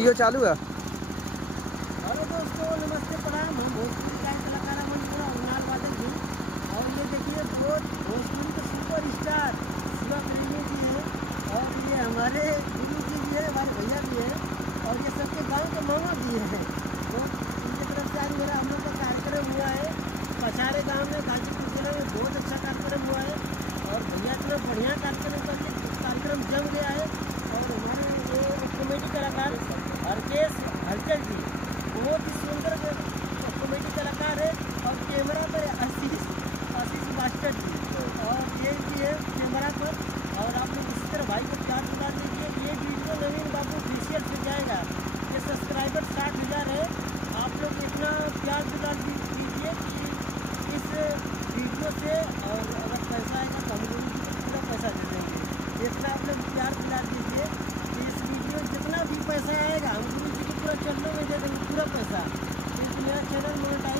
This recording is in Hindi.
वीडियो चालू है। हेलो दोस्तों, नमस्ते प्रणाम। हम भोजपुरी गायक कलाकार अमन सिंह और नाल वादक जी। और ये देखिए भोजपुरी के सुपर स्टार शिवा प्रेमी जी हैं। और ये हमारे गुरु जी भी है, हमारे भैया भी है। और ये सबके गांव के मामा भी है। तो इनकी तरफ से आज मेरा हम लोग का कार्यक्रम हुआ है पछारे गाँव में, गाजीपुर जिले में। बहुत अच्छा कार्यक्रम हुआ है और भैया इतना बढ़िया कार्यक्रम जम गया है। और हमारे ये कॉमेडी कलाकार हरकेश हलचल जी बहुत ही सुंदर कॉमेडी कलाकार है। और कैमरा पर आशीष मास्टर जी और ये भी है कैमरा पर। और आप लोग इसी तरह भाई को प्यार दिला दीजिए। ये वीडियो नवीन बाबू ऑफिशियल से जाएगा। ये सब्सक्राइबर 60,000 है। आप लोग इतना प्यार दिला दीजिए कि इस वीडियो से, और अगर पैसा आएगा तो हम लोग पूरा पैसा दे देंगे। इतना आप लोग प्यार दिला दीजिए कि इस वीडियो जितना भी पैसा आएगा हम गुरु जी को पूरा चलने में दे देंगे, पूरा पैसा। क्योंकि मेरा चैनल मोनेटाइज